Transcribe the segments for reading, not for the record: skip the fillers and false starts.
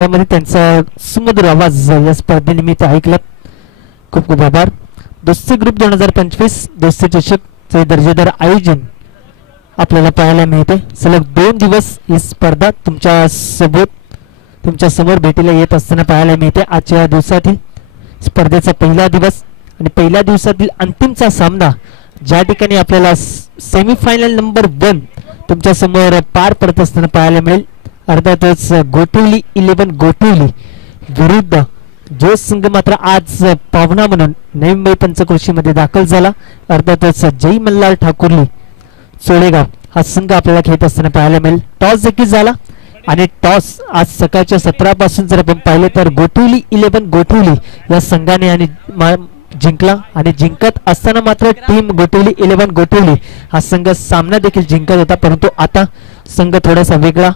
त्यामध्ये त्यांचा सुमधुर आवाज या स्पर्धेनिमित्त ऐकला. खूप खूप आभार. दोस्ती ग्रुप 2025 दोस्ती चषकचे दर्जेदार आयोजन आपल्याला पाहायला मिळते. सलग 2 दिवस ही स्पर्धा तुमच्या समोर भेटीला येत असताना पाहायला मिळते. आजच्या दिवसातील स्पर्धेचा पहिला दिवस आणि पहिल्या दिवसातील अंतिमचा सामना ज्या ठिकाणी आपल्याला सेमीफायनल नंबर 1 तुमच्या समोर पार पडत असताना पाहायला मिळेल. अर्थातच गोठवली 11 गोठवली विरुद्ध जो संघ मात्र आज पाहुणा म्हणून नवी मुंबई पंचक्रोशीमध्ये दाखल झाला. अर्थातच जय मल्हार ठाकुर्ली सोळेगाव हा संघ आपल्याला खेळत असताना पाहायला मिळेल. टॉस देखील झाला आणि टॉस आज सकाळच्या 17 पासून जर आपण पाहिले तर गोठवली 11 गोठवली या संघाने आणि जिंकला आणि जिंकत असताना मात्र टीम गोठवली 11 गोठवली हा संघ सामना देखील जिंकत होता. परंतु आता संघ थोडासा वेगळा,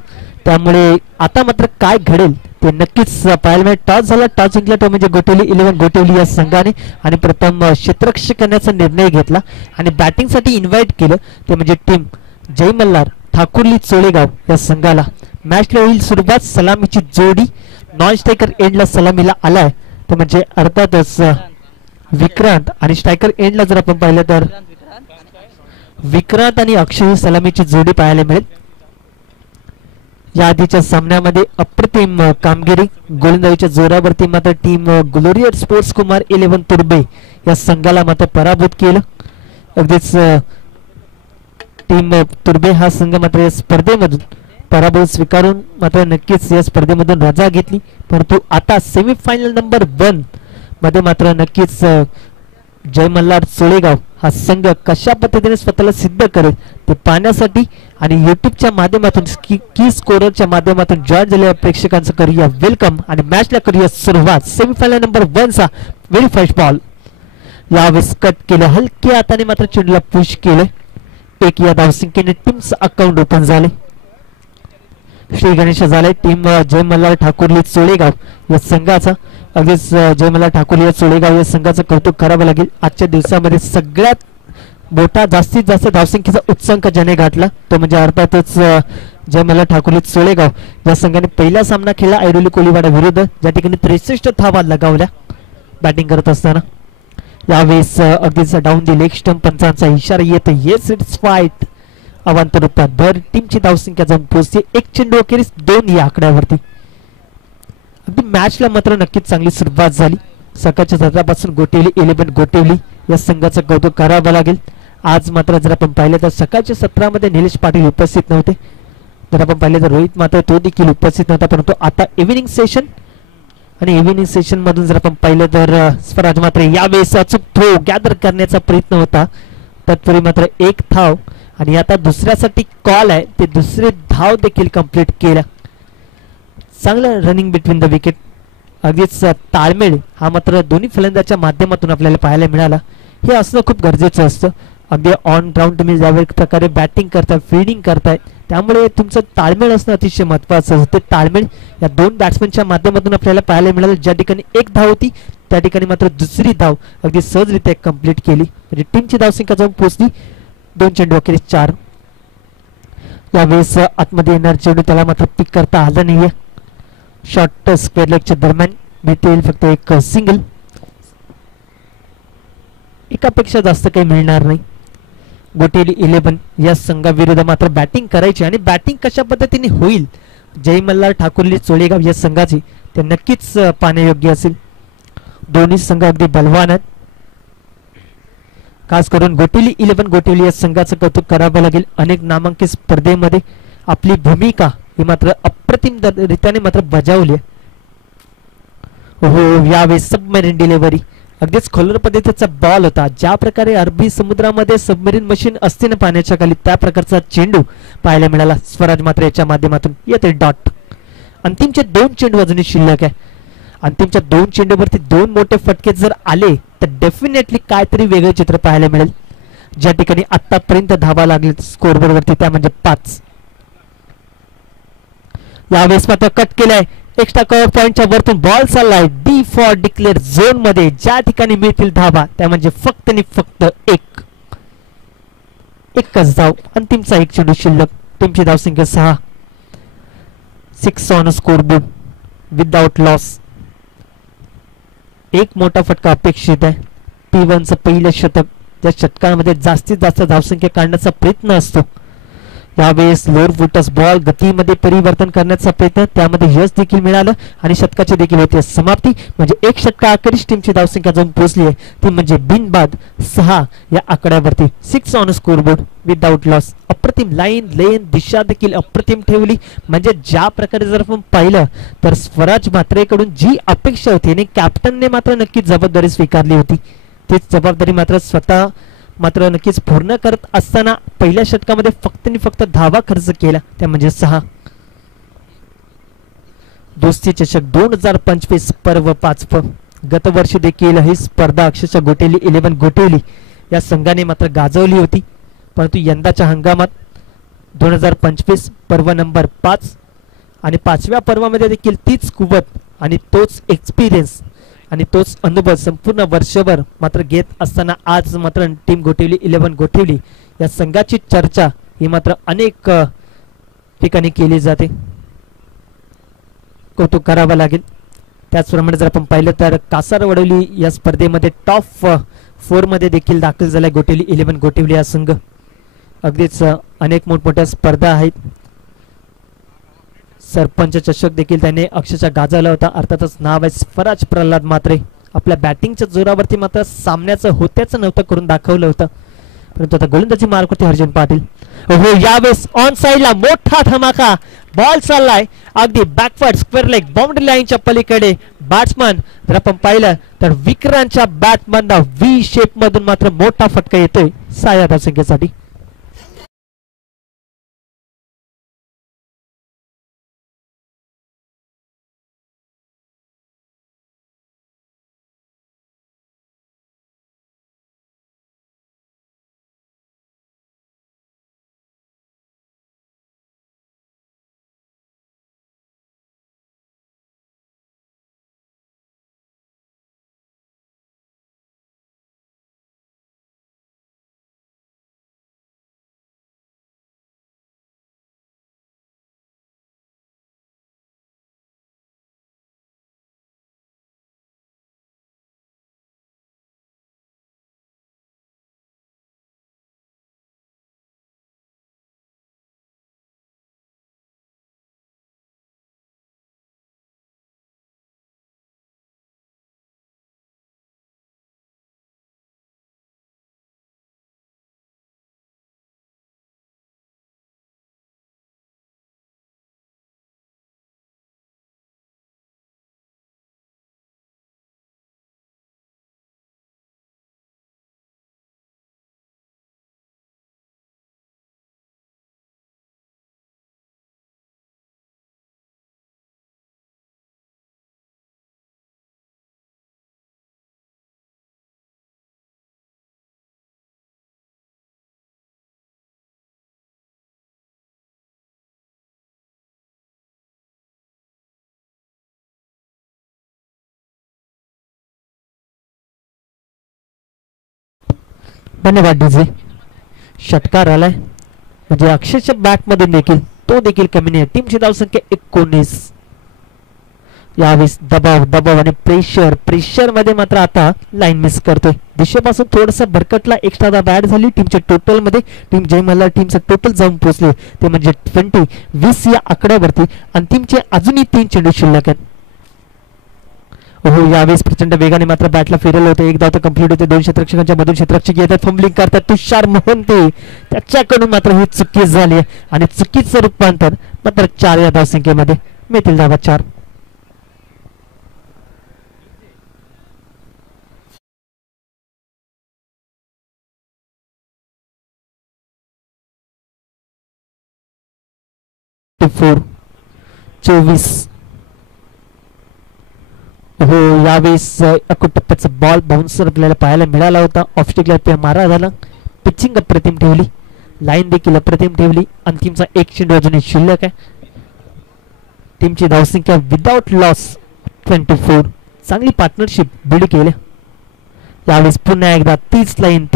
त्यामुळे आता मात्र काय घडेल ते नक्कीच पाहायला मिळेल. टॉस झाला, टॉस जिंकला तो म्हणजे गोठवली 11 गोठवली या संघाने आणि प्रथम क्षेत्ररक्षक करण्याचा निर्णय घेतला आणि बॅटिंगसाठी इन्व्हाइट केलं ते म्हणजे टीम जय मल्हार ठाकुर्ली चोळेगाव या संघाला. मॅचला होईल सुरुवात. सलामीची जोडी नॉन स्ट्रायकर एंडला सलामीला आलाय ते म्हणजे अर्थातच विक्रांत आणि स्ट्रायकर एंडला जर आपण पाहिलं तर विक्रांत आणि अक्षय सलामीची जोडी पाहायला मिळेल. या आधीच्या सामन्यामध्ये अप्रतिम कामगिरी गोलंदाजीच्या जोरावरती मात्र टीम ग्लोरियर स्पोर्ट्स कुमार 11 तुर्बे या संघाला मात्र पराभूत केलं. अगदीच टीम तुर्बे हा संघ मात्र या स्पर्धेमधून पराभव स्वीकारून मात्र नक्कीच या स्पर्धेमधून रजा घेतली. परंतु आता सेमीफायनल नंबर 1 मध्ये मात्र नक्कीच जय मल्हार सोळेगाव हा संघ कशा पद्धतीने स्वतःला सिद्ध करेल ते पाहण्यासाठी आणि युट्यूबच्या माध्यमातून की स्कोररच्या माध्यमातून जॉईन झालेल्या प्रेक्षकांचं करूया वेलकम आणि मॅचला करूया सुरुवात. सेमीफायनल नंबर 1 चा व्हेरी फर्स्ट बॉल यावेळेस कट केलं. हलक्या हाताने मात्र चेंडूला पुश केलं. एक या धावसंख्येने टीमचं अकाउंट ओपन झाले. श्री गणेश झाले टीम जय मल्हार ठाकुर्ली चोळेगाव या संघाचा. अगदीच जय मल्हार ठाकुर्ली चोळेगाव या संघाचं कौतुक करावं लागेल. आजच्या दिवसामध्ये सगळ्यात मोठा जास्तीत जास्त धावसंख्येचा उच्चांक ज्याने गाठला तो म्हणजे अर्थातच जय मल्हार ठाकुर्ली चोळेगाव या संघाने पहिला सामना खेळला ऐरोली कोळीवाडा विरुद्ध, ज्या ठिकाणी 63 धावा लगावल्या बॅटिंग करत असताना. यावेळेस अगदीच डाऊन दी लेग स्टंप पंचांचा इशारा येतो. येस इट्स फाईट अवांतर रूपात भर. टीमची धावसंख्या जाऊन पोहोचते 1 चेंडू अखेरीस 2 या आकड्यावरती. अगदी मॅचला मात्र नक्कीच चांगली सुरुवात झाली. सकाळच्या 17 पासून गोठवली 11 गोठवली या संघाचं कौतुक करावं लागेल. आज मात्र जर आपण पाहिलं तर सकाळच्या 17 मध्ये निलेश पाटील उपस्थित नव्हते. जर आपण पाहिलं तर रोहित मात्र तो देखील उपस्थित नव्हता. परंतु आता इव्हिनिंग सेशन आणि इव्हिनिंग सेशन मधून जर आपण पाहिलं तर स्वराज मात्र यावेळेस अचूक थ्रो गॅदर करण्याचा प्रयत्न होता. तत्पूर्वी मात्र 1 धाव आणि आता दुसऱ्यासाठी कॉल आहे ते दुसरे धाव देखील कंप्लीट केला. चांगलं रनिंग बिटवीन द विकेट. अगदीच ताळमेळ हा मात्र दोन्ही फलंदाच्या माध्यमातून आपल्याला पाहायला मिळाला. हे असणं खूप गरजेचं असतं. अगदी ऑन ग्राउंड तुम्ही ज्या प्रकारे बॅटिंग करताय फिल्डिंग करताय त्यामुळे तुमचं ताळमेळ असणं अतिशय महत्त्वाचं असतं. ते ताळमेळ या 2 बॅट्समनच्या माध्यमातून आपल्याला पाहायला मिळालं. ज्या ठिकाणी 1 धाव होती त्या ठिकाणी मात्र दुसरी धाव अगदी सहजरित्या कंप्लीट केली. म्हणजे टीमची धावसंख्या जाऊन पोहोचली 2 चेंडू अखेरीस 4. यावेळेस आतमध्ये येणार चेंडू त्याला मात्र पिक करता आला नाहीये. शॉर्ट स्क्वेअर लेगच्या दरम्यान मिळतील फक्त 1 सिंगल. एकापेक्षा जास्त काही मिळणार नाही. गोठवली 11 या संघाविरुद्ध मात्र बॅटिंग करायची आणि बॅटिंग कशा पद्धतीने होईल जय मल्हार ठाकुर्ली चोळेगाव या संघाची ते नक्कीच पाहण्यायोग्य असेल. दोन्ही संघ अगदी बलवान आहेत. खास करून गोठवली 11 गोठवली या संघाचं कौतुक करावं लागेल. अनेक नामांकित स्पर्धेमध्ये आपली भूमिका ही मात्र अप्रतिम रित्याने मात्र बजावली. हो यावेळेस सबमरीन डिलिव्हरी अगदीच खोलवर पद्धतीचा बॉल होता. ज्या प्रकारे अरबी समुद्रामध्ये सबमरीन मशीन असते ना पाण्याच्या खाली त्या प्रकारचा चेंडू पाहायला मिळाला. स्वराज मात्र याच्या माध्यमातून येते डॉट. अंतिमचे 2 चेंडू अजूनही शिल्लक आहे. अंतिमच्या 2 चेंडूवरती 2 मोठे फटके जर आले तर डेफिनेटली काहीतरी वेगळे चित्र पाहायला मिळेल. ज्या ठिकाणी आतापर्यंत धावा लागले स्कोरबोर्ड वरती त्या म्हणजे 5. यावेळेस मात्र कट केलाय. एक्स्ट्रा कव्हर पॉइंटच्या वरतून बॉल चाललाय डी फॉर डिक्लेअर झोन मध्ये. ज्या ठिकाणी मिळतील धावा त्या म्हणजे फक्त आणि फक्त 1च धाव. अंतिमचा 1 चेंडू शिल्लक. टीमची धावसंख्या 6. 6 ऑन स्कोरबोर्ड. Without loss. एक मोठा फटका अपेक्षित आहे. P1चं पहिलं शतक, त्या षटकामध्ये जास्तीत जास्त धावसंख्या काढण्याचा प्रयत्न असतो. यावेळेस लोअर फुटस बॉल गतीमध्ये परिवर्तन करण्याचा प्रयत्न, त्यामध्ये यश देखील मिळालं आणि शतकाची देखील होते समाप्ती. म्हणजे एक षटका अखेरीस टीमची धावसंख्या जाऊन पोहोचली आहे ती म्हणजे बिनबाद 6 या आकड्यावरती. 6 ऑन स्कोरबोर्ड विदाउट लॉस. अप्रतिम लाईन लेन दिशा देखील अप्रतिम ठेवली. म्हणजे ज्या प्रकारे जर आपण पाहिलं तर स्वराज म्हात्रेकडून जी अपेक्षा होती आणि कॅप्टनने मात्र नक्कीच जबाबदारी स्वीकारली होती, तीच जबाबदारी मात्र स्वतः मात्र नक्कीच पूर्ण करत असताना पहिल्या षटकामध्ये फक्त आणि फक्त धावा खर्च केला, त्या म्हणजे 6. दोस्ती चषक 2025 पर्व 5. गतवर्षी देखील ही स्पर्धा अक्षरशः गोटेली 11 गोटेली या संघाने मात्र गाजवली होती. परंतु यंदाच्या हंगामात 2025 पर्व नंबर 5 आणि 5व्या पर्वामध्ये देखील तीच कुवत आणि तोच एक्सपिरियन्स आणि तोच अनुभव संपूर्ण वर्षभर मात्र घेत असताना आज मात्र टीम गोटिवली 11 गोटिवली या संघाची चर्चा ही मात्र अनेक ठिकाणी केली जाते. कौतुक करावं लागेल. त्याचप्रमाणे जर आपण पाहिलं तर कासारवडवली या स्पर्धेमध्ये टॉप 4 मध्ये देखील दाखल झालाय गोटिवली 11 गोटिवली हा संघ. अगदीच अनेक मोठमोठ्या स्पर्धा आहेत. सरपंच चषक देखील त्याने अक्षरशः गाजवला होता. अर्थातच नाव आहे स्वराज प्रल्हाद म्हात्रे. आपल्या बॅटिंगच्या जोरावरती मात्र सामन्याचं होत्याचं नव्हतं करून दाखवलं होतं. परंतु आता गोलंदाजी मार्क होते अर्जुन पाटील. हो यावेळेस ऑन साइडला मोठा धमाका बॉल चाललाय अगदी बॅकवर्ड स्क्वेअर लेग बाउंड्री लाईनच्या पलीकडे. बॅट्समन जर आपण पाहिलं तर विक्रांतच्या बॅटमनला व्ही शेप मधून मात्र मोठा फटका येतोय 6 या धावसंख्येसाठी. धन्यवाद डीजे. षटकार आलाय म्हणजे अक्षरशः बॅट मधून देखील तो देखील कमी नाही. टीमची धावसंख्या 19. यावेळेस दबाव दबाव आणि प्रेशर मध्ये मात्र आता लाईन मिस करतोय. दिशेपासून थोडासा भरकटला. एक्स्ट्रा धावा ऍड झाली टीमच्या टोटल मध्ये. टीम जय मल्हार टीमचं टोटल जाऊन पोहोचले ते म्हणजे 20 या आकड्यावरती आणि टीमचे अजूनही 3 चेंडू शिल्लक आहेत. हो यावेळेस प्रचंड वेगाने मात्र बॅटला फिरवलं होतं. एक धाव तर कंप्लीट होते. 2 क्षेत्ररक्षकांच्या मधून क्षेत्ररक्षक येतात फंबलिंग करतात. तुषार मोहंते त्याच्याकडून मात्र ही चुकी झाली आणि चुकीचं रूपांतर मात्र 4 या धावसंख्येमध्ये मिळतील धावा 4. टू 24. हो यावेळेस अकुट टप्प्याचा बॉल बाउन्सर आपल्याला पाहायला मिळाला होता. ऑफस्टिकला मारा झाला. पिचिंग अप्रतिम ठेवली. लाईन देखील अप्रतिम ठेवली. अंतिमचा 1 चेंडू अजूनही शिल्लक आहे. टीमची धावसंख्या विदाउट लॉस 24. चांगली पार्टनरशिप बिल्ड केली. यावेळेस पुन्हा एकदा 30 लाईन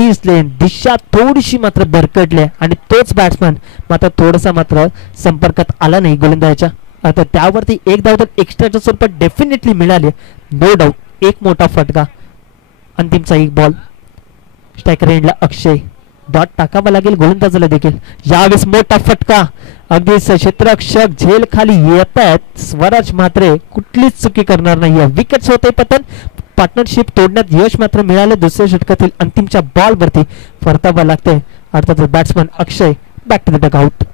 दिशा थोडीशी मात्र भरकटली आणि तोच बॅट्समन मात्र थोडासा मात्र संपर्कात आला नाही गोलंदाजाच्या. आता त्यावरती एक धाव तर एक्स्ट्राच्या स्वरूपात डेफिनेटली मिळाली, नो डाऊट. एक मोठा फटका. अंतिमचा एक बॉल. स्ट्रायकर एंडला अक्षय. डॉट टाकावा लागेल गोलंदाजाला देखील. यावेळेस मोठा फटका. अगदी क्षेत्ररक्षक झेल खाली येत आहेत. स्वराज मात्र कुठलीच चुकी करणार नाही. विकेट्स होते पतन. पार्टनरशिप तोडण्यात यश मात्र मिळालं. दुसऱ्या षटकातील अंतिमच्या बॉल वरती परतावा लागते. अर्थातच batsman Akshay back to the dugout.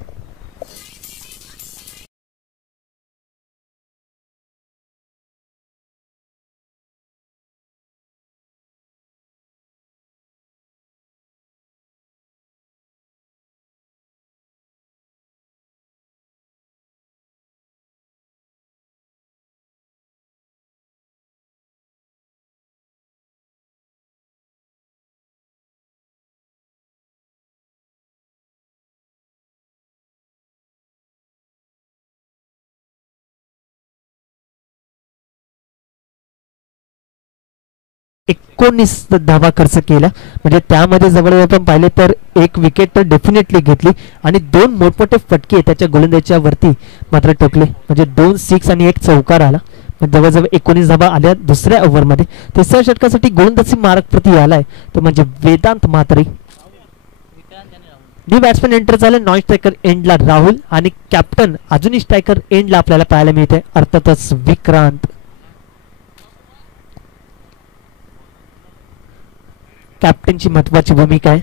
एकोणीस धावा खर्च केला. म्हणजे त्यामध्ये जवळ आपण पाहिले तर एक विकेट तर डेफिनेटली घेतली आणि दोन मोठमोठे फटके त्याच्या गोलंदाजाच्या वरती मात्र टोकले. म्हणजे 2 सिक्स आणि एक चौकार आला. जवळजवळ 19 धावा आल्या दुसऱ्या ओव्हरमध्ये. तिसऱ्या षटकासाठी गोलंदाजी मार्क प्रति आलाय तो म्हणजे Vedant Mhatre. New batsman enter झाले. नॉन स्ट्रायकर एंडला राहुल आणि कॅप्टन अजूनही स्ट्रायकर एंडला आपल्याला पाहायला मिळते अर्थातच विक्रांत. कॅप्टनची महत्वाची भूमिका आहे.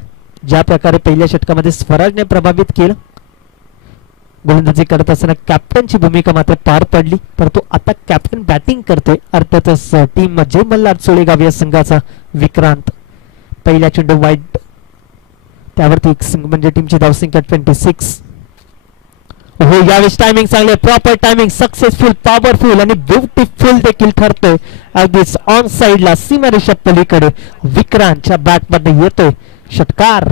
ज्या प्रकारे पहिल्या षटकामध्ये स्वराजने प्रभावित केलं गोलंदाजी करत असताना कॅप्टनची भूमिका मात्र पार पडली. परंतु आता कॅप्टन बॅटिंग करतोय अर्थातच टीम जय मल्हार चोळेगाव या संघाचा विक्रांत. पहिल्या चेंडू वाईड त्यावरती म्हणजे टीमची धावसंख्या 26. हो यावेळेस टायमिंग चांगले. Proper timing. सक्सेसफुल पॉवरफुल आणि ब्युटिफुल देखील ठरतोय. अगदीच ऑन साइडला सीमारेषा पलीकडे विक्रांतच्या बॅट मध्ये येतोय षटकार.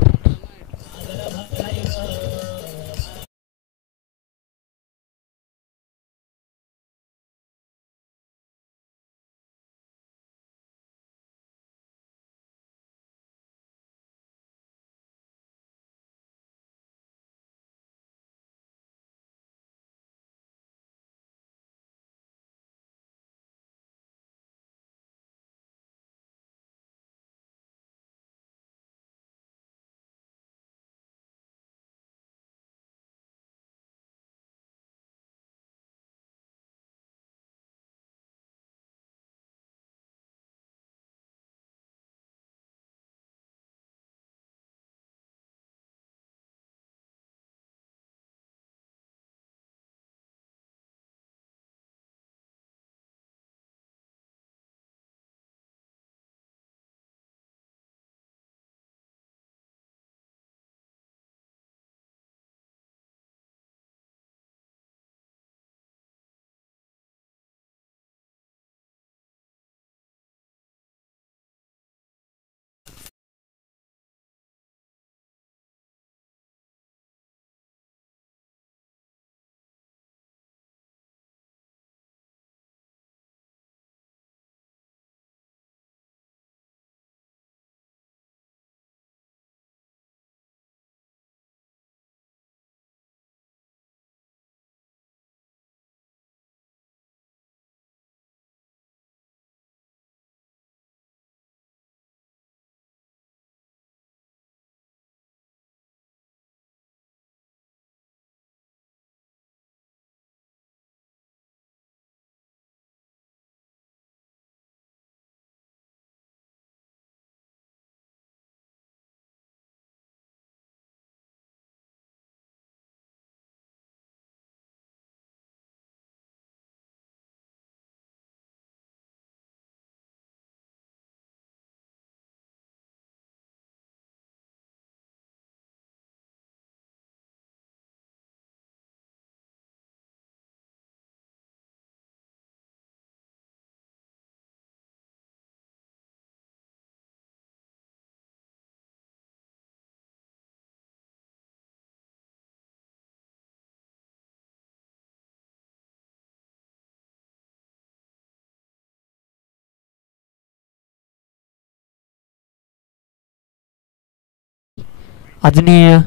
अजूनही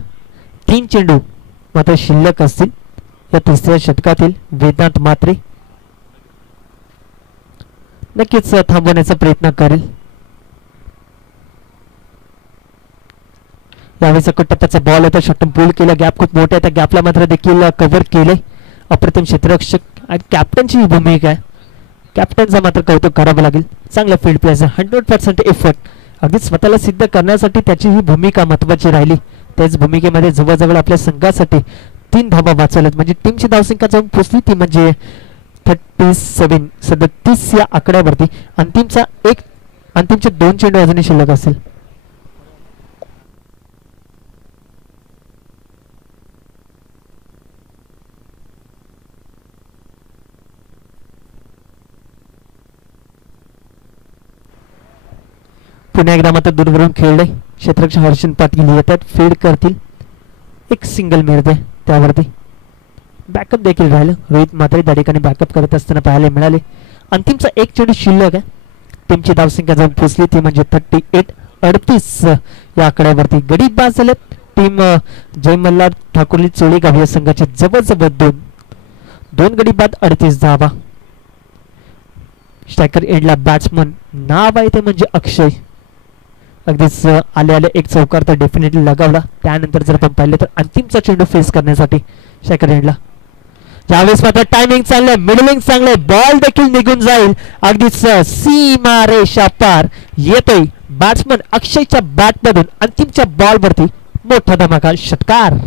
3 चेंडू मात्र शिल्लक असतील. या तिसऱ्या षटकातील वेदांत मात्रे नक्कीच थांबवण्याचा प्रयत्न करेल. यावेळी सकट टप्प्याचा बॉल होता, षटम पूल केला, गॅप खूप मोठा आहे, त्या गॅपला मात्र देखील कव्हर केले अप्रतिम क्षेत्ररक्षक आणि कॅप्टनची ही भूमिका आहे. कॅप्टनचा मात्र कौतुक करावं लागेल. चांगला फील्ड प्लेस, 100% एफर्ट, अगदी स्वतःला सिद्ध करण्यासाठी त्याची ही भूमिका महत्त्वाची राहिली. त्याच भूमिकेमध्ये जवळजवळ आपल्या संघासाठी 3 धावा वाचवल्यात, म्हणजे टीमची धावसंख्या जाऊन पोचली ती म्हणजे 37 या आकड्यावरती. अंतिमचे 2 चेंडू अजूनही शिल्लक असेल. पुन्हा एकदा मात्र दूरवरून खेळले, क्षेत्ररक्षक हर्षन पाटील येतात, फीड करतील, एक सिंगल मिळते, त्यावरती बॅकअप देखील राहिलं. रोहित मात्र त्या ठिकाणी बॅकअप करत असताना पाहायला मिळाले. अंतिमचा 1 चेंडू शिल्लक आहे. टीमची धावसंख्या जाऊन पोचली ती म्हणजे 38 या आकड्यावरती. गडी बाद झालेत. टीम जय मल्हार ठाकुर्ली चोळेगाव या संघाचे जवळजवळ 2 गडी बाद, 38 धावा. स्ट्रायकर एंडला बॅट्समन नाव आहे ते म्हणजे अक्षय. अगदीच आले एक चौकार तर डेफिनेटली लगावला. त्यानंतर जर आपण पाहिलं तर अंतिमचा चेंडू फेस करण्यासाठी स्ट्रायकर एंडला. यावेळेस मात्र टायमिंग चांगलं, मिडलिंग चांगलं, बॉल देखील निघून जाईल, अगदीच सीमा रेषा पार येतोय बॅट्समन अक्षयच्या बॅटमधून. अंतिमच्या बॉलवरती मोठा धमाका षटकार.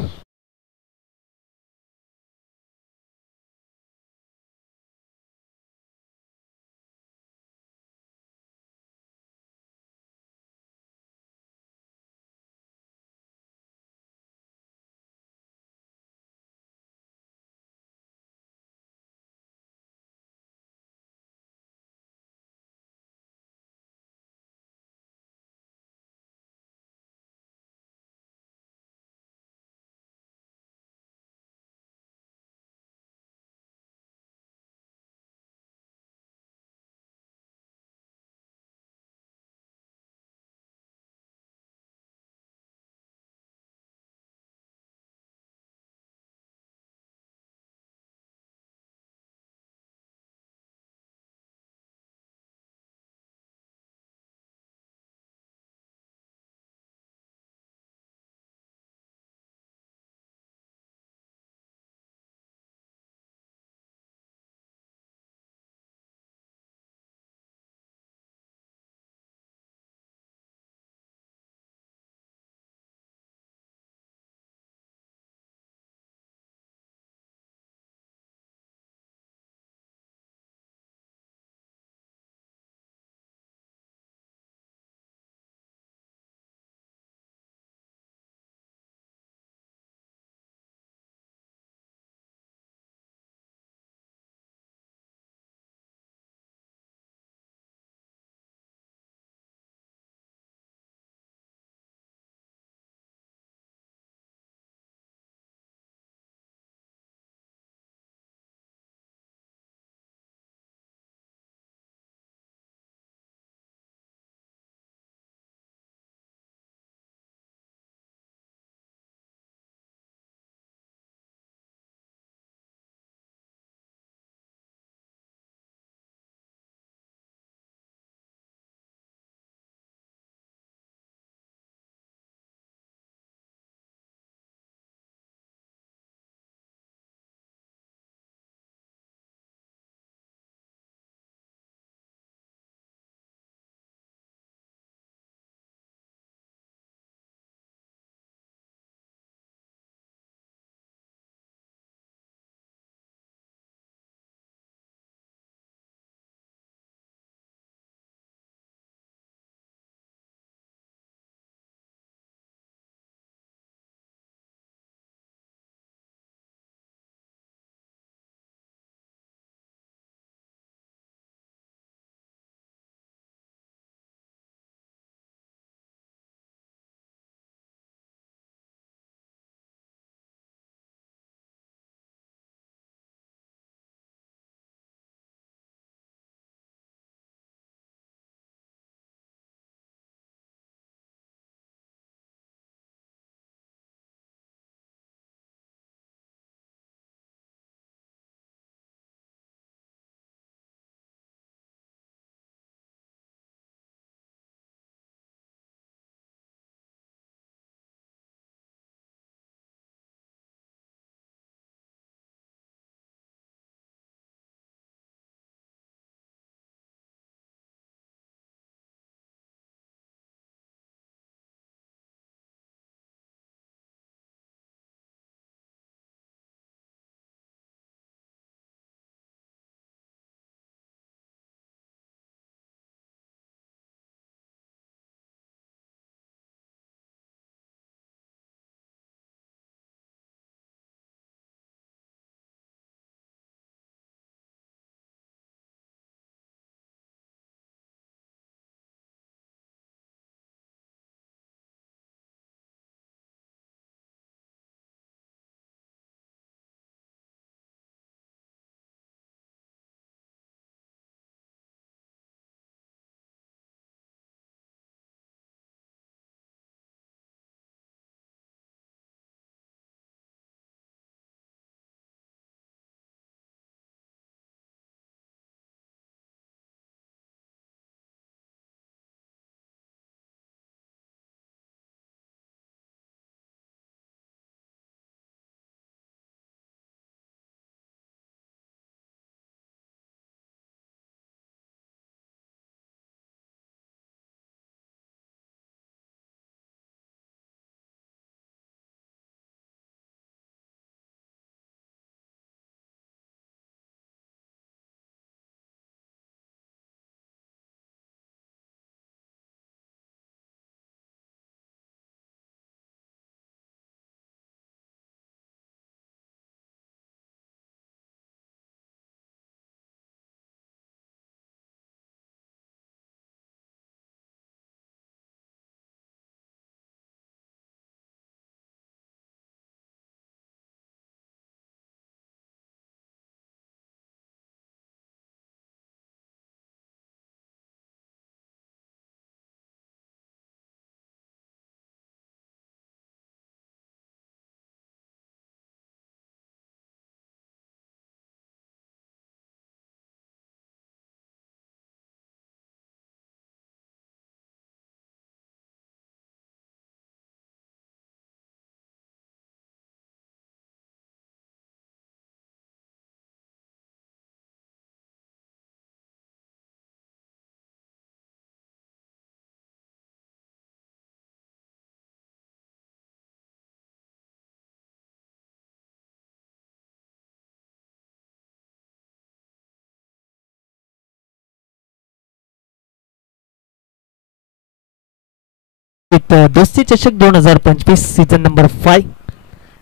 दोस्ती चषक 2025 सीझन नंबर 5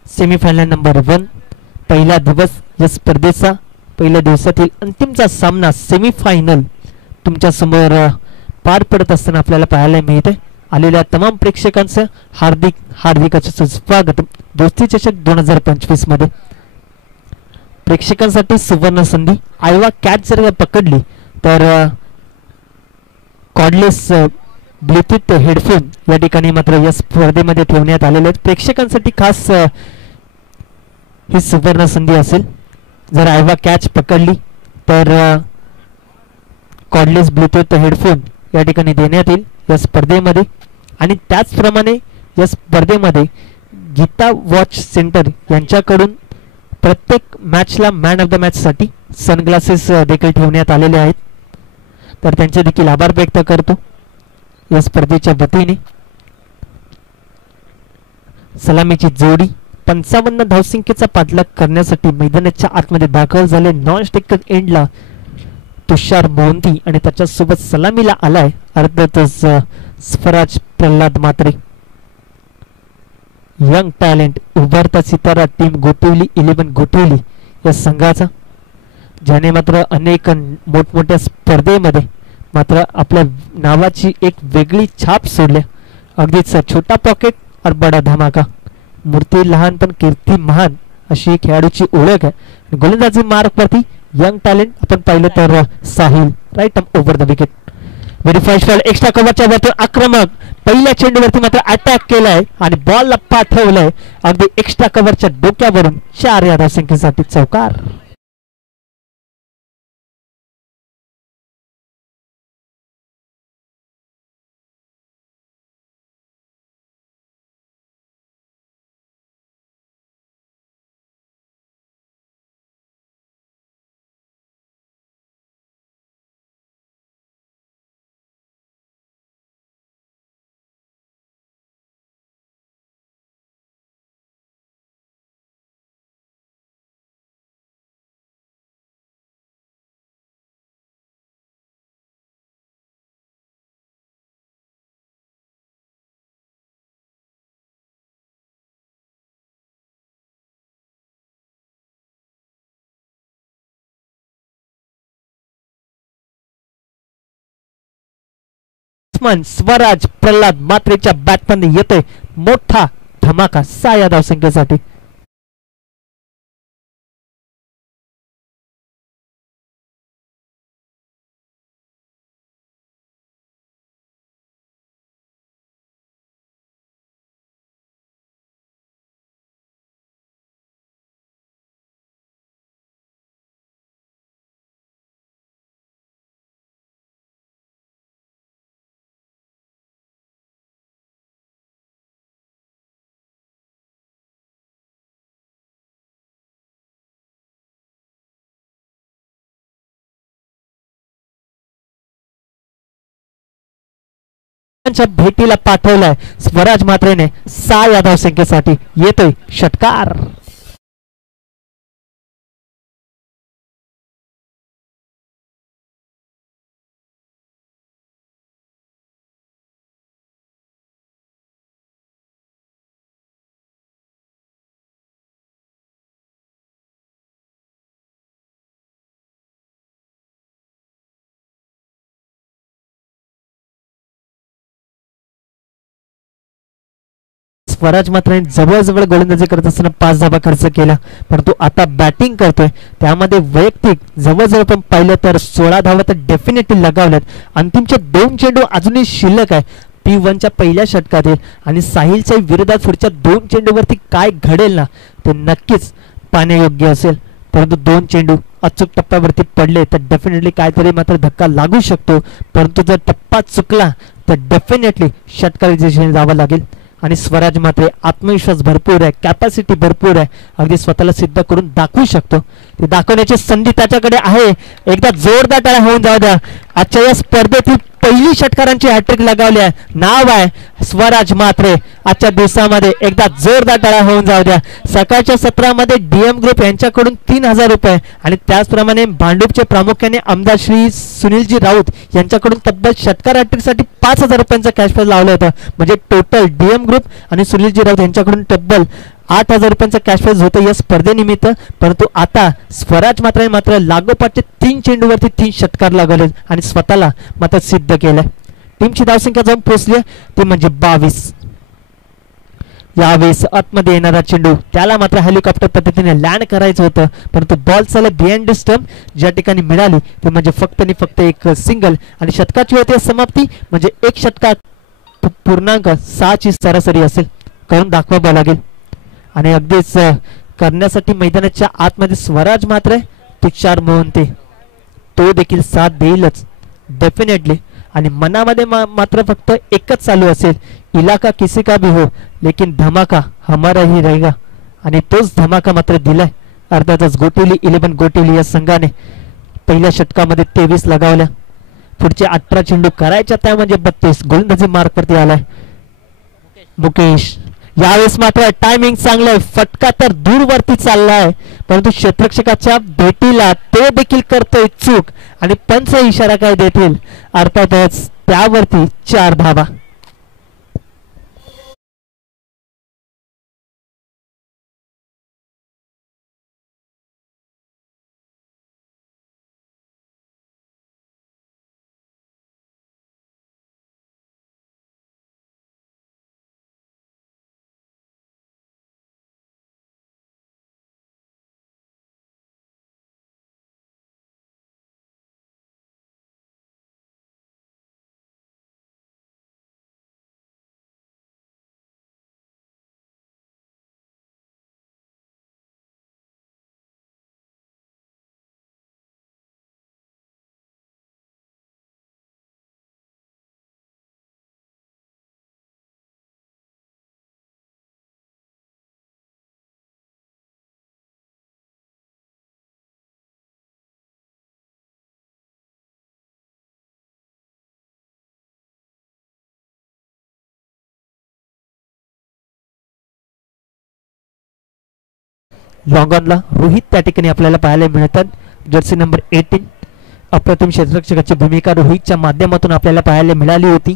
सेमीफायनल नंबर 1 पहिला दिवस या स्पर्धेचा पहिल्या दिवसातील अंतिमचा सामना सेमीफायनल तुमच्या समोर पार पडत असताना आपल्याला पाहायला मिळते. आलेल्या तमाम प्रेक्षकांचं हार्दिक हार्दिक असं स्वागत दोस्ती चषक 2025 मध्ये. प्रेक्षकांसाठी सुवर्ण संधी. आयवा कॅच जर पकडली तर कॉर्डलेस ब्लूटूथ हेडफोन या ठिकाणी मात्र या स्पर्धेमध्ये ठेवण्यात आलेले आहेत. प्रेक्षकांसाठी खास ही सुवर्ण संधी असेल. जर आयवा कॅच पकडली तर कॉर्डलेस ब्लूटूथ हेडफोन या ठिकाणी देण्यात येईल या स्पर्धेमध्ये. आणि त्याचप्रमाणे या स्पर्धेमध्ये गीता वॉच सेंटर यांच्याकडून प्रत्येक मॅचला मॅन ऑफ द मॅच साठी सनग्लासेस देखील ठेवण्यात आलेले आहेत. तर त्यांचे देखील आभार व्यक्त करतो या स्पर्धेच्या वतीने. सलामीची जोडी 55 धावसंख्येचा पाठलाग करण्यासाठी मैदानाच्या आतमध्ये दाखल झाले. नॉन स्टिकर एंडला तुषार मोहंती आणि त्याच्यासोबत सलामीला आलाय अर्थातच स्वराज प्रल्हाद मात्रे. यंग टॅलेंट उभारता सितारा टीम गोटिवली 11 गोटिवली या संघाचा, ज्याने मात्र अनेक मोठमोठ्या स्पर्धेमध्ये मात्र आपल्या नावाची एक वेगळी छाप सोडली. अगदीच छोटा पॉकेट और बडा धमाका, मूर्ती लहान पण कीर्ती महान अशी खेळाडूची ओळख आहे. गोलंदाजी मार्कवरती यंग टॅलेंट आपण पाहिलं तर Sahil right over the wicket. Verified fall extra कव्हरच्या वरतून आक्रमक पहिल्या चेंडूवरती मात्र अटॅक केलाय आणि बॉलला पाठवलंय अगदी एक्स्ट्रा कव्हरच्या डोक्यावरून 4 या धावसंख्येसाठी चौकार. स्वराज प्रल्हाद मात्रेच्या बॅटमध्ये येतोय मोठा धमाका 6 या धावसंख्येसाठी. भेटीला पाठवलाय स्वराज मात्रेने 6 या धावसंख्येसाठी येतोय षटकार. स्वराज मात्र जवळजवळ गोलंदाजी करत असताना 5 धावा खर्च केला, परंतु आता बॅटिंग करतोय त्यामध्ये वैयक्तिक जवळजवळ पण पाहिलं तर 16 धावा तर डेफिनेटली लगावल्यात. अंतिमचे 2 चेंडू अजूनही शिल्लक आहे P1च्या पहिल्या षटकातील आणि साहिलच्या विरोधात पुढच्या 2 चेंडूवरती काय घडेल ना ते नक्कीच पाहण्यायोग्य असेल. परंतु 2 चेंडू अचूक टप्प्यावरती पडले तर डेफिनेटली काहीतरी मात्र धक्का लागू शकतो. परंतु जर टप्पा चुकला तर डेफिनेटली षटकार दिशेने जावं लागेल. आणि स्वराज मात्र आत्मविश्वास भरपूर आहे, कॅपॅसिटी भरपूर आहे, अगदी स्वतःला सिद्ध करून दाखवू शकतो. ते दाखवण्याची संधी त्याच्याकडे आहे. एकदा जोरदार टाळ्या होऊन जाऊ द्या. आजच्या या स्पर्धेतील पहिली षटकारांची हॅट्रिक लगावली आहे. नाव आहे स्वराज म्हात्रे. आजच्या दिवसामध्ये एकदा जोरदार टाळ्या होऊन जाऊ द्या. सकाळच्या सत्रामध्ये डीएम ग्रुप यांच्याकडून 3000 रुपये आणि त्याचप्रमाणे भांडूपचे प्रामुख्याने आमदार श्री सुनीलजी राऊत यांच्याकडून तब्बल षटकार हॅट्रिकसाठी 5000 रुपयांचं कॅश प्राइज लावलं होतं. म्हणजे टोटल डीएम ग्रुप आणि सुनीलजी राऊत यांच्याकडून तब्बल 8000 रुपयांचं कॅश प्राइज होतं या स्पर्धेनिमित्त. परंतु आता स्वराज मात्र लागोपाठचे 3 चेंडूवरती 3 षटकार लागले आणि स्वतःला मात्र सिद्ध केलंय. टीमची धावसंख्या जाऊन पोहोचली ती म्हणजे 22. यावेळेस आतमध्ये येणारा चेंडू त्याला मात्र हेलिकॉप्टर पद्धतीने लँड करायचं होतं, परंतु बॉल चालला बिहाइंड स्टंप. ज्या ठिकाणी मिळाली ते म्हणजे फक्त आणि फक्त एक सिंगल आणि षटकाची होते समाप्ती. म्हणजे एक षटकात पूर्णांक 6 ची सरासरी असेल. करून दाखवावं लागेल आणि अगदीच करण्यासाठी मैदानाच्या आतमध्ये स्वराज मात्र तुषार मोहंते तो देखील साथ देईलच डेफिनेटली. आणि मनामध्ये मात्र फक्त एकच चालू असेल, इलाका किसी का भी हो लेकिन धमाका हमारा ही रहेगा. आणि तोच धमाका मात्र दिलाय. अर्थातच गोटिवली 11 गोटिवली या संघाने पहिल्या षटकामध्ये 23 लगावल्या. पुढचे 18 चेंडू करायच्या त्या म्हणजे 32. गोलंदाजी मार्क वरती आलाय मुकेश. यावेळेस मात्र टायमिंग चांगलं. फटका तर दूरवरती चाललाय, परंतु क्षेत्ररक्षकाच्या भेटीला ते देखील करतोय चूक आणि पंच इशारा काय देतील. अर्थातच त्यावरती 4 धावा. लॉंगॉनला रोहित त्या ठिकाणी आपल्याला पाहायला मिळतात. जर्सी नंबर 18 अप्रतिम क्षेत्ररक्षकाची भूमिका रोहितच्या माध्यमातून आपल्याला पाहायला मिळाली होती.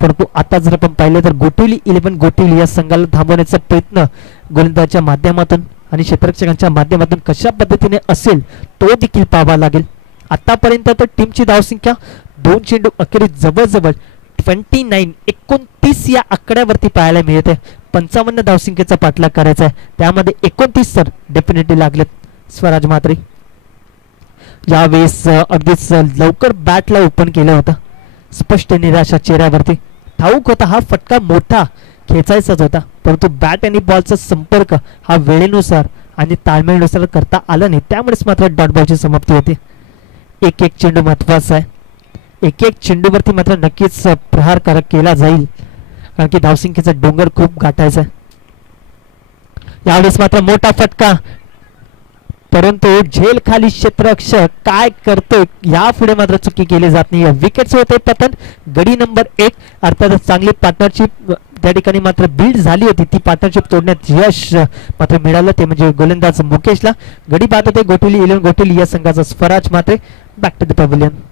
परंतु आता जर आपण पाहिलं तर गोटिवली 11 गोटिवली या संघाला थांबवण्याचा प्रयत्न गोलंदाजाच्या माध्यमातून आणि क्षेत्ररक्षकांच्या माध्यमातून कशा पद्धतीने असेल तो देखील पाहावा लागेल. आतापर्यंत तर टीमची धावसंख्या 2 चेंडू अखेरीस जवळजवळ 29 या आकड्यावरती पाहायला मिळते. 55 धावसंख्येचा पाठलाग करायचा आहे, त्यामध्ये 29 तर डेफिनेटली लागलेत स्वराज म्हात्रे. यावेळेस अगदीच लवकर बॅटला ओपन केलं होतं. स्पष्ट निराशा चेहऱ्यावरती. ठाऊक होता हा फटका मोठा खेचायचाच होता, परंतु बॅट आणि बॉलचा संपर्क हा वेळेनुसार आणि ताळमेळानुसार करता आला नाही, त्यामुळेच मात्र डॉट बॉलची समाप्ती होते. एक एक चेंडू महत्वाचा आहे. एक एक चेंडूवरती मात्र नक्कीच प्रहार केला जाईल, कारण की धावसंख्येचा डोंगर खूप गाठायचा आहे. यावेळेस मात्र मोठा फटका, परंतु झेल खाली क्षेत्ररक्षक काय करतोय यापुढे मात्र चुकी केली जात नाही. विकेट्स होते पतन. गडी नंबर 1 अर्थात चांगली पार्टनरशिप त्या ठिकाणी मात्र बिल्ड झाली होती, ती पार्टनरशिप तोडण्यात यश मात्र मिळालं, ते म्हणजे गोलंदाज मुकेशला. गडी बाद होते गोटिवली 11 गोटिवली या संघाचा स्वराज मात्र बॅक टू द पॅव्हिलियन.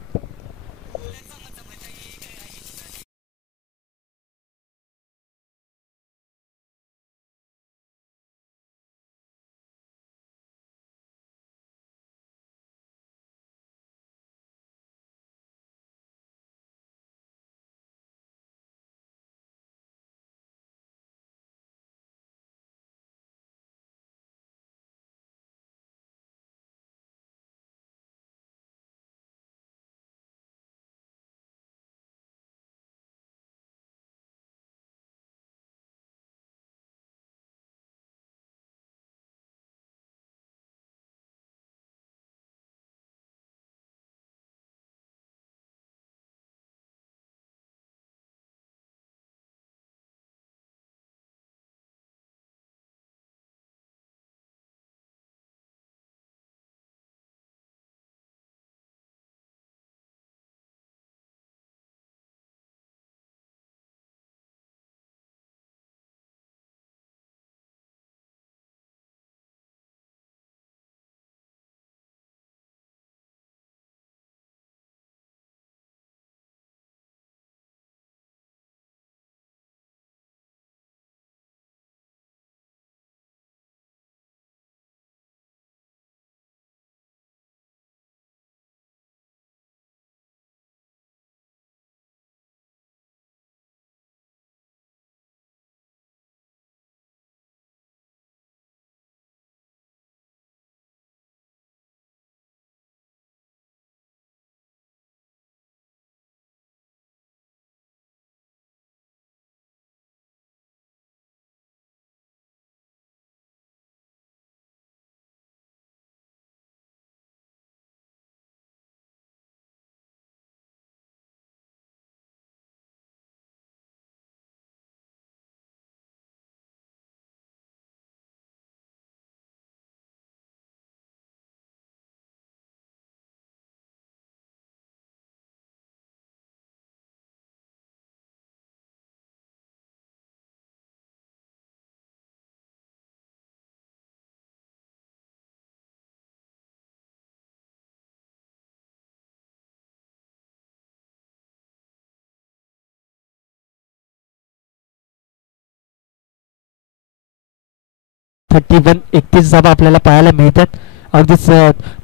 31-31 धावा आपल्याला पाहायला मिळतात. अगदीच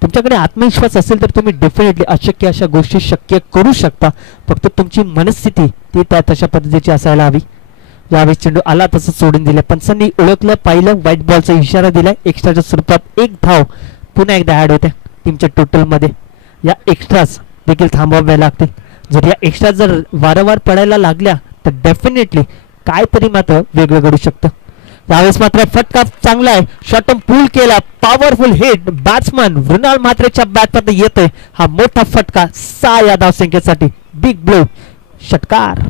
तुमच्याकडे आत्मविश्वास असेल तर तुम्ही डेफिनेटली अशक्य अशा गोष्टी शक्य करू शकता. फक्त तुमची मनस्थिती ती त्या तशा पद्धतीची असायला हवी. यावेळेस चेंडू आला तसं सोडून दिलं. पंचांनी ओळखलं, पाहिलं, व्हाईट बॉलचा इशारा दिलाय. एक्स्ट्राच्या स्वरूपात एक धाव पुन्हा एकदा ॲड होते टीमच्या टोटलमध्ये. या एक्स्ट्राज देखील थांबवाव्या लागतील. जर या एक्स्ट्रा जर वारंवार पडायला लागल्या तर डेफिनेटली काहीतरी मात्र वेगळं घडू शकतं. यावेळेस मात्र फटका चांगला आहे. शॉटम पूल केला, पॉवरफुल हिट. बॅट्समन मृणाल म्हात्रेच्या बॅटमध्ये येतोय हा मोठा फटका. 6 या धावसंख्येसाठी बिग ब्लो, षटकार.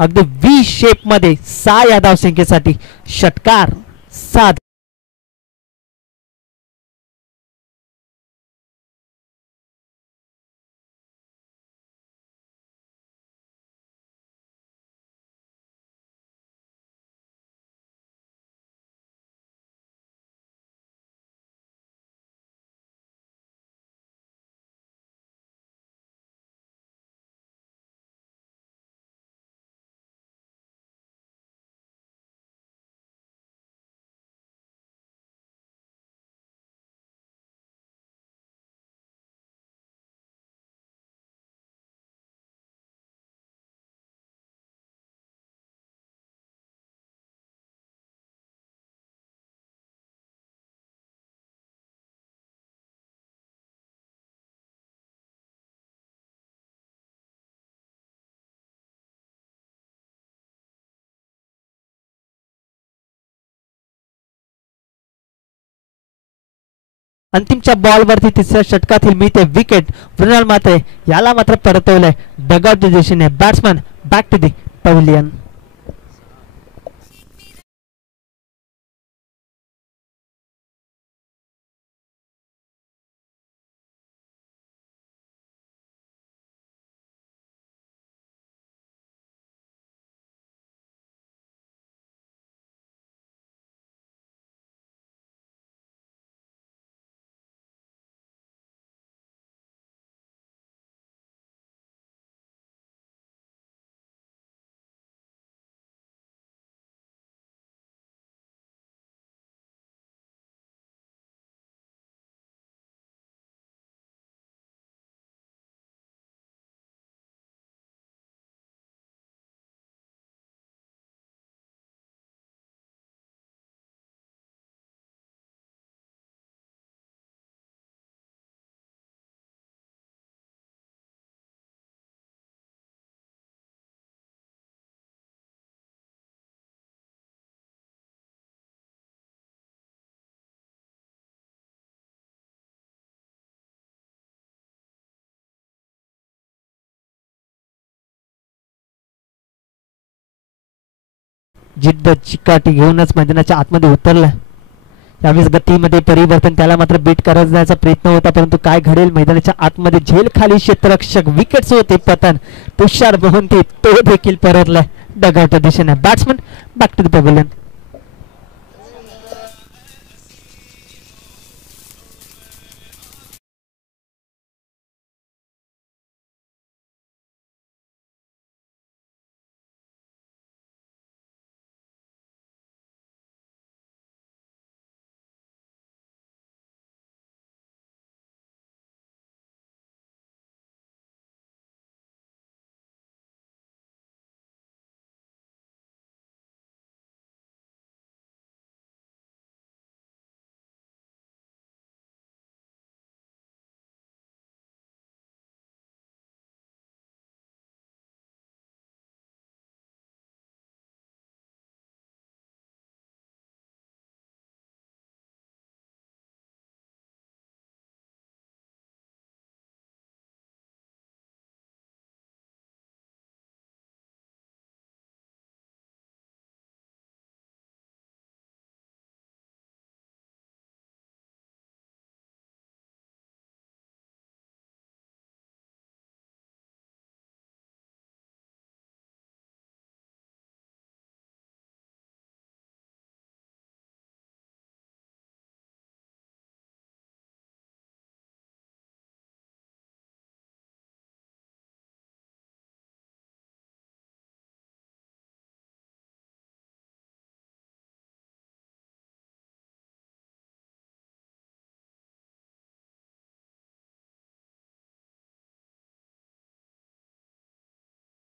अगदी व्ही शेप मध्ये 6 या धावसंख्येसाठी षटकार. 7. अंतिमच्या बॉलवरती तिसऱ्या षटकातील मिळते विकेट. मृणाल म्हात्रे याला मात्र परतवलंय डगआउटच्या दिशेने. Batsman back to the pavilion. जिद्द चिकाटी घेऊनच मैदानाच्या आतमध्ये उतरला. यावेळेस गतीमध्ये परिवर्तन, त्याला मात्र बीट करण्याचा प्रयत्न होता परंतु काय घडेल मैदानाच्या आतमध्ये झेल खाली क्षेत्ररक्षक विकेट्स होते पतन. तुषार मोहंती तो देखील परतलाय डगआउटच्या दिशेने. Batsman back to the pavilion.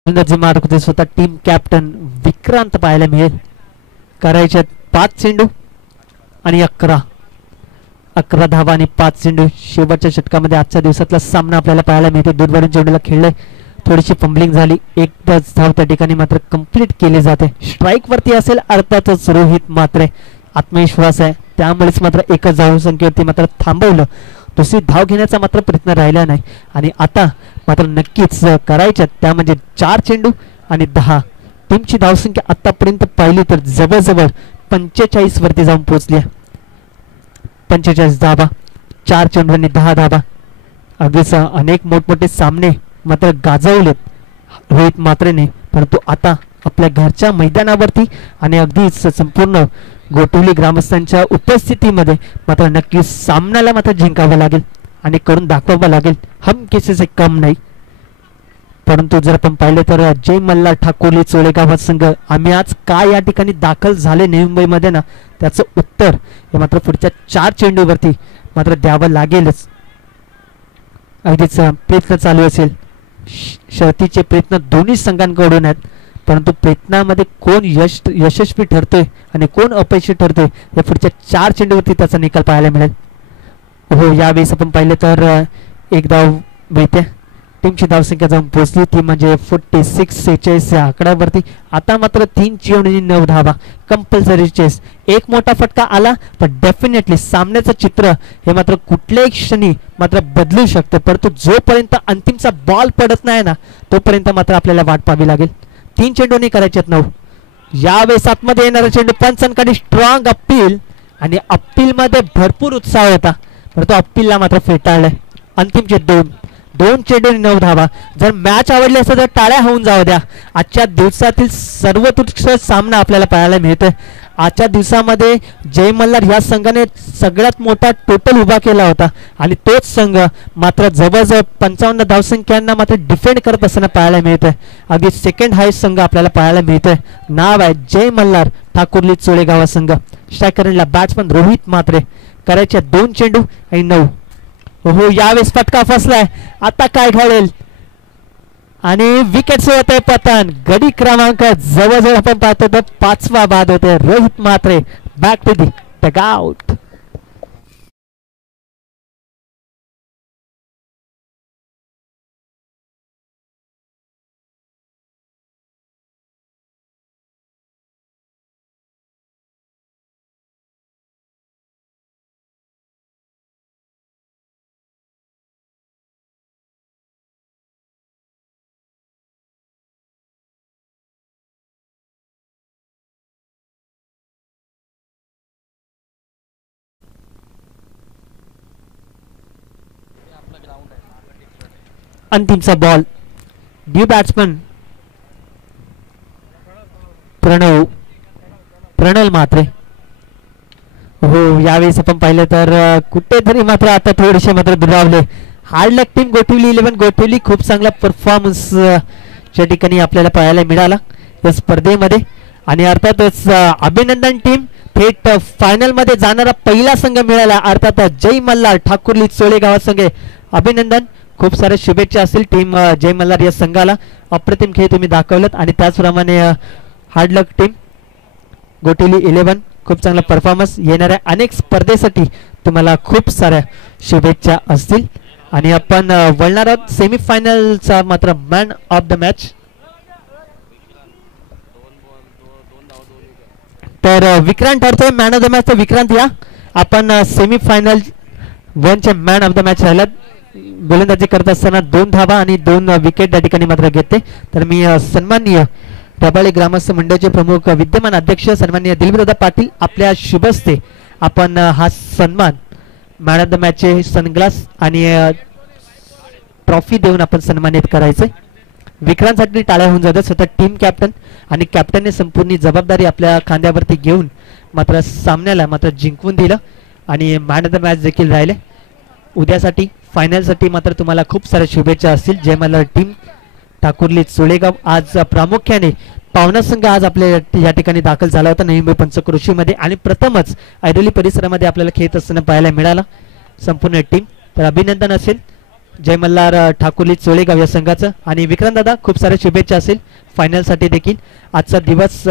गोलंदाजी मारत होते स्वतः टीम कॅप्टन विक्रांत पाहायला मिळेल. करायच्यात 5 चेंडू आणि 11 धावा आणि 5 चेंडू. शेवटच्या षटकामध्ये आजच्या दिवसातला सामना आपल्याला पाहायला मिळते. दूरवरून चेंडूला खेळलंय, थोडीशी फंबलिंग झाली, एकच धाव त्या ठिकाणी मात्र कंप्लीट केली जाते. स्ट्राईक वरती असेल अर्थातच रोहित मात्रे, आत्मविश्वास आहे त्यामुळेच मात्र एकच धाव संख्येवरती मात्र थांबवलं. दुसरी धाव घेण्याचा मात्र प्रयत्न राहिला नाही आणि आता मात्र नक्कीच करायच्यात त्या म्हणजे 4 चेंडू आणि 10. टीमची धावसंख्या आतापर्यंत पाहिली तर जवळजवळ 45 वरती जाऊन पोहोचली. 45 धावा, 4 चेंडू आणि 10 धावा. अगदीच अनेक मोठमोठे सामने मात्र गाजवलेत रोहित मात्रेने, परंतु आता आपल्या घरच्या मैदानावरती आणि अगदीच संपूर्ण गोटवली ग्रामस्थांच्या उपस्थितीमध्ये मात्र नक्कीच सामन्याला मात्र जिंकावं लागेल आणि करून दाखवावं लागेल. हम किसी से कम नाही. परंतु जर आपण पाहिलं तर जय मल्हार ठाकुर्ली चोळेगाव संघ आम्ही आज काय या ठिकाणी दाखल झाले नवी मुंबईमध्ये ना, त्याचं उत्तर हे मात्र पुढच्या 4 चेंडूवरती मात्र द्यावं लागेलच. अगदीच प्रयत्न चालू असेल, शर्तीचे प्रयत्न दोन्ही संघांकडून आहेत, परंतु प्रयत्नामध्ये कोण यशस्वी ठरतोय आणि कोण अपयशी ठरतोय या पुढच्या 4 चेंडूवरती त्याचा निकाल पाहायला मिळेल. हो, यावेळेस आपण पाहिलं तर एक धाव मिळते. टीमची धावसंख्या जाऊन पोहोचली ती म्हणजे 46 या आकड्यावरती. आता मात्र 3 चेंडू आणि 9 धावा, कंपल्सरी चेस. एक मोठा फटका आला पण डेफिनेटली सामन्याचं चित्र हे मात्र कुठल्याही क्षणी मात्र बदलू शकतं, परंतु जोपर्यंत अंतिमचा बॉल पडत नाही ना तोपर्यंत मात्र आपल्याला वाट पाहावी लागेल. 3 चेंडूंनी करायच्यात 9. यावेळेस आतमध्ये येणारा चेंडू पंचांकडे स्ट्रॉंग अपील आणि अपील मध्ये भरपूर उत्साह होता, परंतु अपीलला मात्र फेटाळलंय. अंतिमचे 2 चेंडू आणि 9 धावा. जर मॅच आवडली असेल तर टाळ्या होऊन जाऊ द्या. आजच्या दिवसातील सर्वोत्कृष्ट सामना आपल्याला पाहायला मिळतोय. आजच्या दिवसामध्ये जय मल्हार या संघाने सगळ्यात मोठा टोटल उभा केला होता आणि तोच संघ मात्र जवळजवळ 55 धावसंख्यांना मात्र डिफेंड करत असताना पाहायला मिळतोय. अगदी सेकंड हायस्ट संघ आपल्याला पाहायला मिळतोय. नाव आहे जय मल्हार ठाकुर्ली चोळेगाव संघ. स्ट्रायकरला बॅट्समन रोहित मात्रे. करायचे 2 चेंडू आणि 9. हो, यावेळेस फटका फसलाय. आता काय घडेल आणि विकेट सोडत आहे पतन. गडी क्रमांक जवळजवळ आपण पाहतो तर 5वा बाद होते. Rohit Matre back to the dugout. अंतिमचा बॉल. ड्यू बॅट्समन प्रणल मात्रे. हो, यावेळेस आपण पाहिलं तर कुठेतरी मात्र आता थोडेसे मात्र दुरावले. हार्ड लक टीम गोठवली 11 गोठवली. खूप चांगला परफॉर्मन्स च्या ठिकाणी आपल्याला पाहायला मिळाला या स्पर्धेमध्ये आणि अर्थातच अभिनंदन टीम थेट फायनल मध्ये जाणारा पहिला संघ मिळाला. अर्थात जय मल्हार ठाकुर्ली चोळेगाव संघ. अभिनंदन, खूप साऱ्या शुभेच्छा असतील टीम जय मल्हार या संघाला. अप्रतिम खेळ तुम्ही दाखवलं आणि त्याचप्रमाणे हार्ड लक टीम गोठवली 11 खूप चांगला परफॉर्मन्स. येणाऱ्या अनेक स्पर्धेसाठी तुम्हाला खूप साऱ्या शुभेच्छा असतील आणि आपण वळणार आहोत सेमीफायनलचा मात्र मॅन ऑफ द मॅच. तर विक्रांत ठरतोय मॅन ऑफ द मॅच. तर विक्रांत या, आपण सेमीफायनल 1चे मॅन ऑफ द मॅच राहिला. गोलंदाजी करत असताना 2 धावा आणि 2 विकेट त्या ठिकाणी मात्र घेतले. तर मी सन्माननीय रबाळे ग्रामस्थ मंडळाचे प्रमुख विद्यमान अध्यक्ष सन्माननीय दिलीपदादा पाटील आपल्या शुभ हस्ते आपण हा सन्मान मॅन ऑफ द मॅचचे सनग्लास आणि ट्रॉफी देऊन आपण सन्मानित करायचे. विक्रांतसाठी टाळ्या होऊन जातात. स्वतः टीम कॅप्टन आणि कॅप्टनने संपूर्ण जबाबदारी आपल्या खांद्यावरती घेऊन मात्र सामन्याला मात्र जिंकवून दिलं आणि मॅन ऑफ द मॅच देखील राहिले. उद्यासाठी फायनलसाठी मात्र तुम्हाला खूप साऱ्या शुभेच्छा असतील. जय मल्हार टीम ठाकुर्ली चोळेगाव. आज प्रामुख्याने पावना संघ आज आपल्या या ठिकाणी दाखल झाला होता नवी मुंबई पंचक्रोशीमध्ये आणि प्रथमच ऐरोली परिसरामध्ये आपल्याला खेळत असताना पाहायला मिळाला संपूर्ण टीम. तर अभिनंदन असेल जय मल्हार ठाकुर्ली चोळेगाव या संघाचं. आणि विक्रांत दादा खूप साऱ्या शुभेच्छा असेल फायनलसाठी देखील. आजचा दिवस